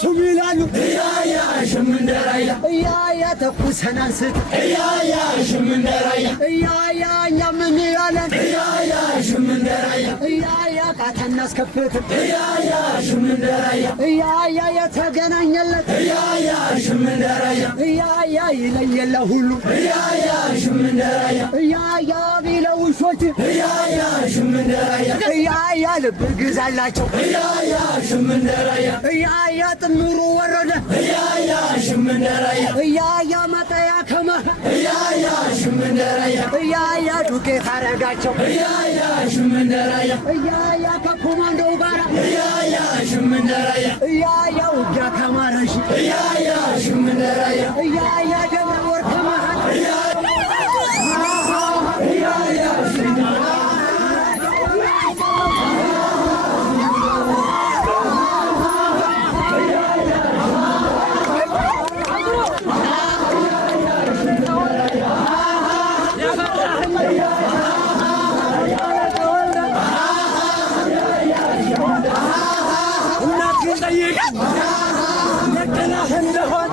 እነሱም ይላሉ እያያ ሽምንደራያ እያያ ተኩሰን አንስት እያያ ሽምንደራያ እያያ እኛ ምን ያለን እያያ ሽምንደራያ እያያ ቃታ እናስከፍት እያያ ሽምንደራያ እያያ የተገናኘለት እያያ ሽምንደራያ እያያ ይለየለ ሁሉ እያያ ሽምንደራያ እያያ ቢለው ውሾች እያያ ሽምንደራያ እያያ ልብ ግዛላቸው እያያ ሽምንደራያ እያያ ጥምሩ ወረደ እያያ ሽምንደራያ እያያ መጠያ ከመ እያያ ሽምንደራያ እያያ ዱቄት አረጋቸው እያያ ሽምንደራያ እያያ ከኮማንዶው ጋር እያያ ሽምንደራያ እያያ ውጊያ ከማረሽ እያያ ሽምንደራያ እያያ ደብረ ወርቅ ከመሃል ጠይቀ ነቀናህ እንደሆን